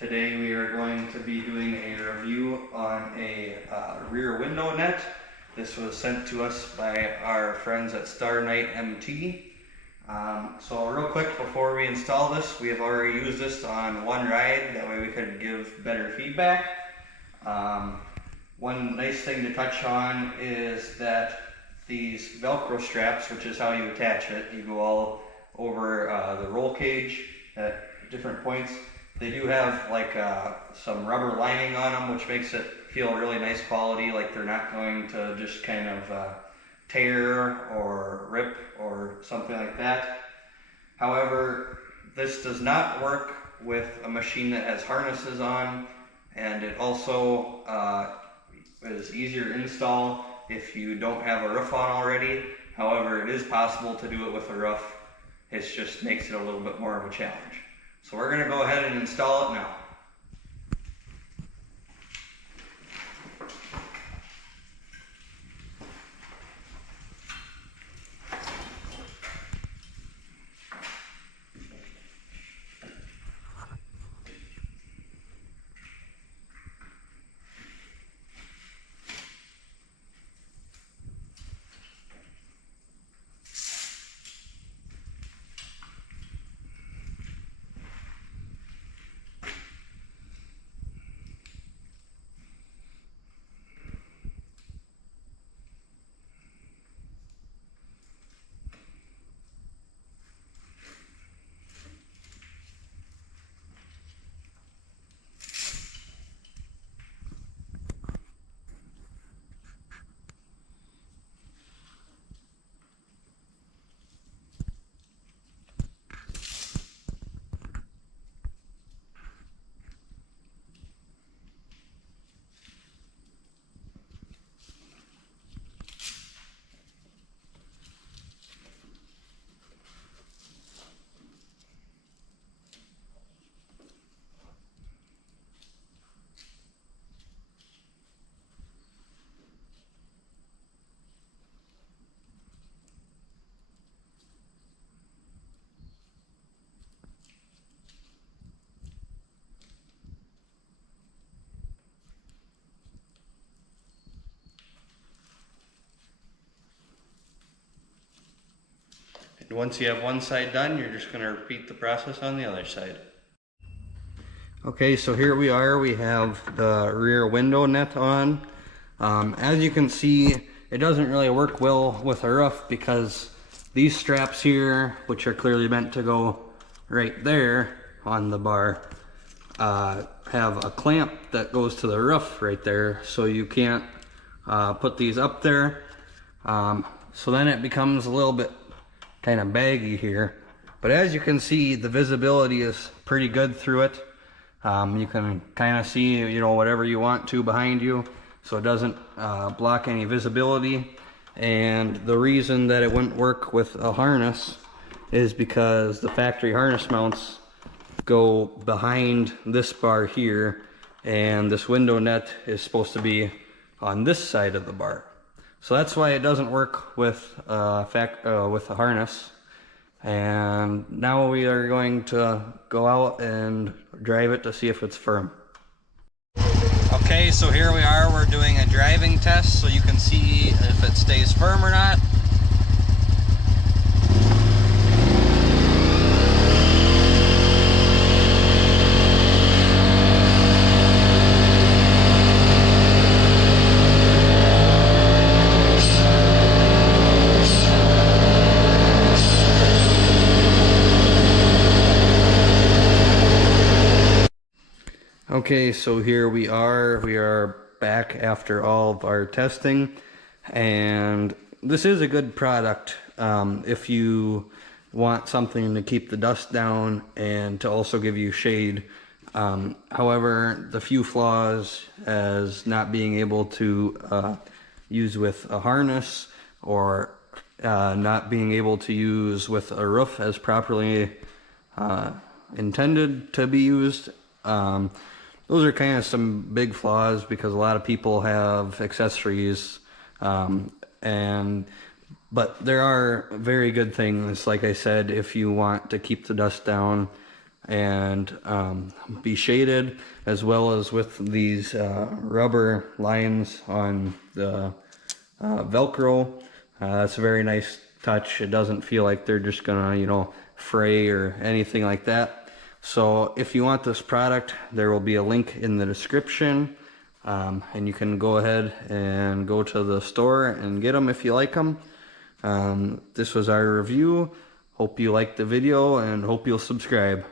Today we are going to be doing a review on a rear window net. This was sent to us by our friends at StarknightMT. So real quick before we install this, we have already used this on one ride, that way we could give better feedback. One nice thing to touch on is that these Velcro straps, which is how you attach it, you go all over the roll cage at different points. They do have like some rubber lining on them, which makes it feel really nice quality, like they're not going to just kind of tear or rip or something like that. However, this does not work with a machine that has harnesses on, and it also is easier to install if you don't have a roof on already. However, it is possible to do it with a roof. It just makes it a little bit more of a challenge. So we're going to go ahead and install it now. Once you have one side done, you're just going to repeat the process on the other side. Okay, so here we are. We have the rear window net on. As you can see, it doesn't really work well with a roof because these straps here, which are clearly meant to go right there on the bar, have a clamp that goes to the roof right there, so you can't put these up there. So then it becomes a little bit kind of baggy here, but as you can see, the visibility is pretty good through it. You can kind of see, you know, whatever you want to behind you, so it doesn't block any visibility. And the reason that it wouldn't work with a harness is because the factory harness mounts go behind this bar here, and this window net is supposed to be on this side of the bar. So that's why it doesn't work with a harness. And now we are going to go out and drive it to see if it's firm. Okay, so here we are. We're doing a driving test so you can see if it stays firm or not. Okay, so here we are back after all of our testing, and this is a good product if you want something to keep the dust down and to also give you shade. However, the few flaws as not being able to use with a harness, or not being able to use with a roof as properly intended to be used. Those are kind of some big flaws because a lot of people have accessories, but there are very good things, like I said, if you want to keep the dust down. And be shaded, as well as with these rubber lines on the Velcro. That's a very nice touch. It doesn't feel like they're just gonna, you know, fray or anything like that. So if you want this product, there will be a link in the description, and you can go ahead and go to the store and get them if you like them. This was our review. Hope you liked the video and hope you'll subscribe.